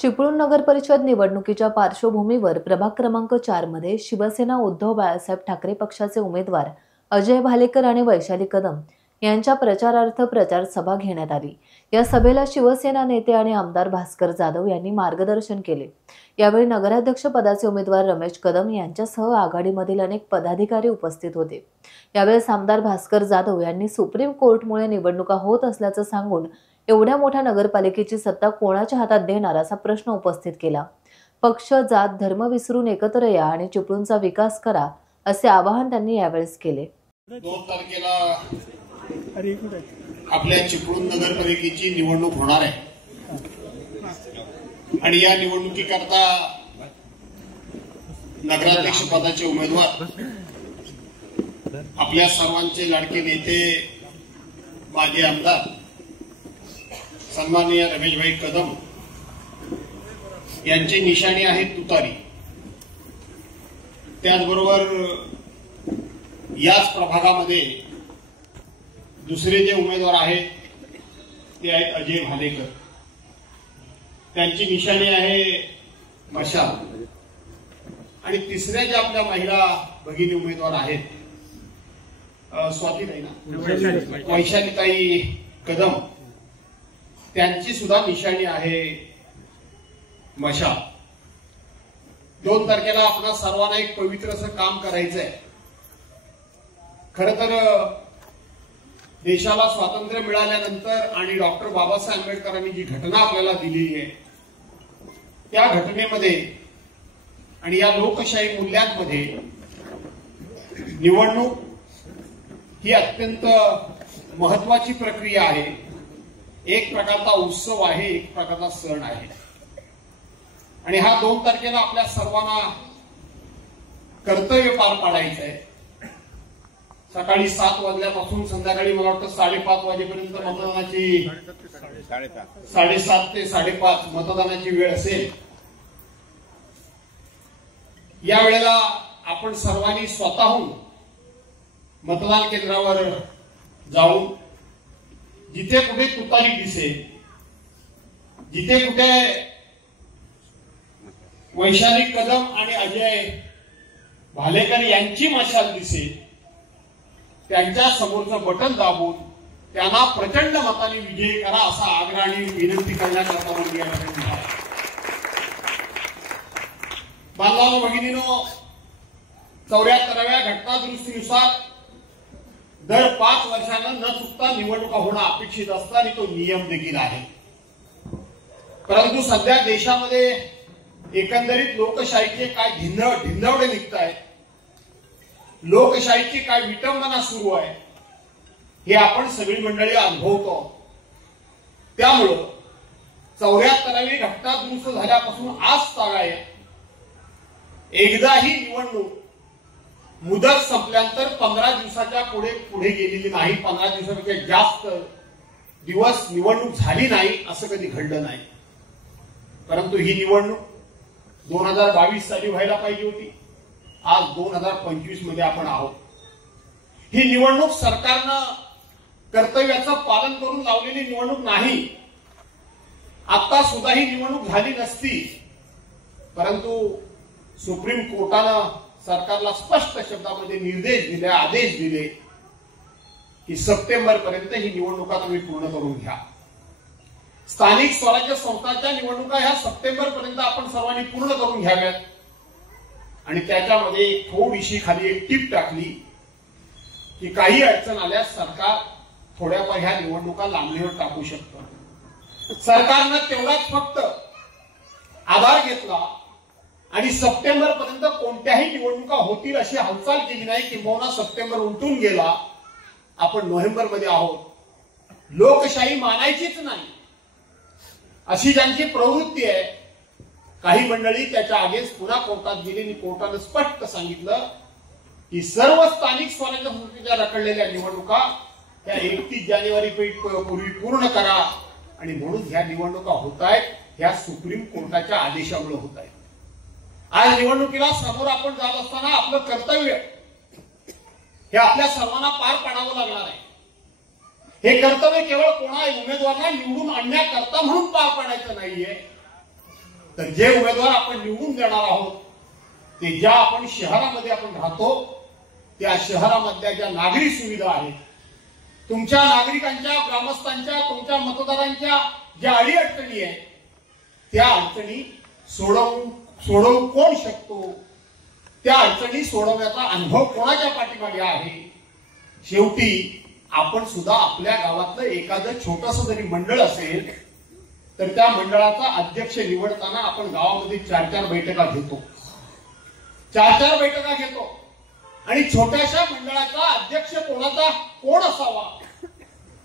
चिपळूण नगर परिषद निवडणुकीच्या पार्श्वभूमीवर प्रभाग क्रमांक 4 मध्ये शिवसेना उद्धव बाळासाहेब ठाकरे पक्षाचे उमेदवार अजय भालेकर आणि वैशाली कदम यांच्या प्रचारार्थ प्रचार सभा घेण्यात आली। या सभेला शिवसेना नेते आणि आमदार भास्कर जाधव यांनी मार्गदर्शन केले। यावेळी नगराध्यक्ष पदाचे उमेदवार रमेश कदम यांच्यासह आघाडीमधील अनेक पदाधिकारी उपस्थित होते। यावेळी आमदार भास्कर जाधव यांनी सुप्रीम कोर्टमुळे निवडणुका होत असल्याचं सांगून एवढ्या मोठ्या नगरपालिकेची सत्ता कोणाच्या हातात देणार असा प्रश्न उपस्थित केला। पक्ष जात धर्म विसरून एकत्र या आणि चिपळूणचा विकास करा असे आवाहन त्यांनी यावेळेस केले। 2 तारखेला आपल्या चिपळूण नगरपालिकेची निवडणूक होणार आहे आणि या निवडणुकीकरता नगराध्यक्ष पदाचे उमेदवार आपल्या सर्वांचे लाडके नेते माजी आमदार सन्माननीय रमेशभाई कदम यांची निशाणी आहे तुतारी। त्याचबरोबर याच प्रभागामध्ये दुसरे जे उमेदवार आहेत ते आहेत अजय भालेकर, त्यांची निशाणी आहे मशाल। आणि तिसऱ्या ज्या आपल्या महिला भगिनी उमेदवार आहेत स्वातीताई ना वैशालीताई कदम, त्यांची सुद्धा निशाणी आहे मशाल। 2 तारखेला आपल्या सर्वांना एक पवित्र असं काम करायचं आहे। खरं तर देशाला स्वातंत्र्य मिळाल्यानंतर आणि डॉक्टर बाबासाहेब आंबेडकरांनी जी घटना आपल्याला दिलेली आहे त्या घटनेमध्ये आणि या लोकशाही मूल्यांमध्ये निवडणूक ही अत्यंत महत्वाची प्रक्रिया आहे। एक प्रकारचा उत्सव आहे, एक प्रकारचा सण आहे आणि हा 2 तारखेला आपल्या सर्वांना कर्तव्य पार पाडायचं आहे। सकाळी 7 वाजल्यापासून संध्याकाळी मला वाटतं 5:30 वाजेपर्यंत मतदानाची 7:30 ते 5:30 मतदानाची वेळ असेल। या वेळेला आपण सर्वांनी स्वतःहून मतदान केंद्रावर जाऊन जिथे कुठे तुतारी दिसेल, जिथे कुठे वैशाली कदम आणि अजय भालेकर यांची मशाल दिसेल त्यांच्या समोरचं बटन दाबून त्यांना प्रचंड मताने विजयी करा असा आग्रह आणि विनंती करण्याकरता आहे। बांधवांनो भगिनींनो, 74व्या घटना दुरुस्तीनुसार दर 5 वर्षांना न चुकता निवडणुका होणं अपेक्षित असतं आणि तो नियम देखील आहे। परंतु सध्या देशामध्ये एकंदरीत लोकशाहीचे काय ढिंडवडे निघत आहेत, लोकशाहीची काय विटंबना सुरू आहे हे आपण सगळी मंडळी अनुभवतो। त्यामुळं 74वी घटना दुरुस्त झाल्यापासून आज तागाय एकदाही निवडणूक मुदत संपल्यानंतर 15 दिवसाच्या पुढे गेलेली नाही। 15 दिवसापेक्षा जास्त दिवस निवडणूक झाली नाही असं कधी घडलं नाही। परंतु ही निवडणूक 2022 साली व्हायला पाहिजे होती। आज 2025 मध्ये आपण आहोत। ही निवडणूक सरकारनं कर्तव्याचं पालन करून लावलेली निवडणूक नाही। आता सुद्धा ही निवडणूक झाली नसती, परंतु सुप्रीम कोर्टानं सरकारला स्पष्ट शब्दामध्ये निर्देश दिले, आदेश दिले की सप्टेंबर पर्यंत ही निवडणुका तुम्ही पूर्ण करून घ्या। स्थानिक स्वराज्य संस्थांच्या निवडणुका ह्या सप्टेंबर पर्यंत आपण सर्वांनी पूर्ण करून घ्याव्यात। आणि त्याच्यामध्ये थोडीशी खाली एक टीप टाकली की काही अडचण आल्यास सरकार थोड्याफार ह्या निवडणुका लांबणीवर टाकू शकतं। सरकारनं तेवढाच फक्त आधार घेतला आणि सप्टेंबर पर्यंत कोणत्याही निवडणुका होतील अशी हालचाल केली नाही। किंबहुना सप्टेंबर उलटून गेला, आपण नोव्हेंबर मध्ये आहोत। लोकशाही मानायचीच नाही अशी ज्यांची प्रवृत्ती आहे, काही मंडळी त्याच्या अगेन्स्ट पुन्हा कोर्टात गेली आणि कोर्टानं स्पष्ट सांगितलं की सर्व स्थानिक स्वराज्य संस्थेच्या रखडलेल्या निवडणुका त्या 31 जानेवारी पूर्वी पूर्ण करा। आणि म्हणून ह्या निवडणुका होत आहेत ह्या सुप्रीम कोर्टाच्या आदेशामुळे होत आहेत। आज निवडणुकीला समोर आपण जात असताना आपलं कर्तव्य हे आपल्या सर्वांना पार पाडावं लागणार आहे। हे कर्तव्य केवळ कोणा उमेदवाराला निवडून आणण्याकरता म्हणून पार पाडायचं नाहीये, तर जे उमेदवार आपण निवडून देणार आहोत ते ज्या आपण शहरामध्ये आपण राहतो त्या शहरामधल्या ज्या नागरी सुविधा आहेत, तुमच्या नागरिकांच्या, ग्रामस्थांच्या, तुमच्या मतदारांच्या ज्या अडीअडचणी आहेत त्या अडचणी सोडवून कोण शकतो, त्या अडचणी सोडवण्याचा अनुभव कोणाच्या पाठीमागे आहे. शेवटी आपण सुद्धा आपल्या गावातलं एखादं छोटस जरी मंडळ असेल तर त्या मंडळाचा अध्यक्ष निवडताना आपण गावामध्ये 4-4 बैठका घेतो, 4-4 बैठका घेतो आणि छोट्याशा मंडळाचा अध्यक्ष कोण असावा,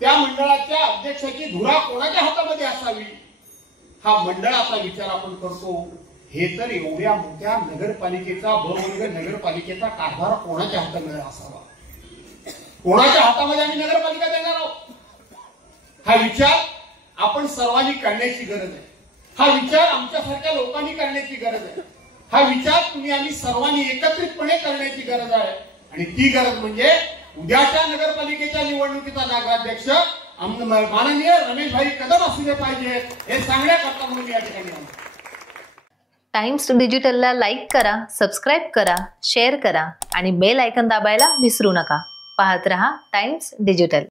त्या मंडळाच्या अध्यक्षाची धुरा कोणाच्या हातामध्ये असावी, हा मंडळाचा विचार आपण करतो. हे तर एवढ्या मोठ्या नगरपालिकेचा नगरपालिकेचा कारभार कोणाच्या हातामध्ये असावा, कोणाच्या हातामध्ये आम्ही नगरपालिका देणार आहोत, हा विचार आपण सर्वांनी करण्याची गरज आहे. हा विचार आमच्यासारख्या लोकांनी करण्याची गरज आहे. हा विचार आम्ही सर्वांनी एकत्रितपणे करण्याची गरज आहे. आणि ती गरज म्हणजे उद्याच्या नगरपालिकेच्या निवडणुकीचा नगराध्यक्ष माननीय रमेशभाई कदम असले पाहिजे हे सांगण्याकरता म्हणून या ठिकाणी आलो. टाइम्स डिजिटलला लाईक करा, सबस्क्राईब करा, शेअर करा आणि बेल आयकॉन दाबायला विसरू नका. पाहत रहा टाइम्स डिजिटल.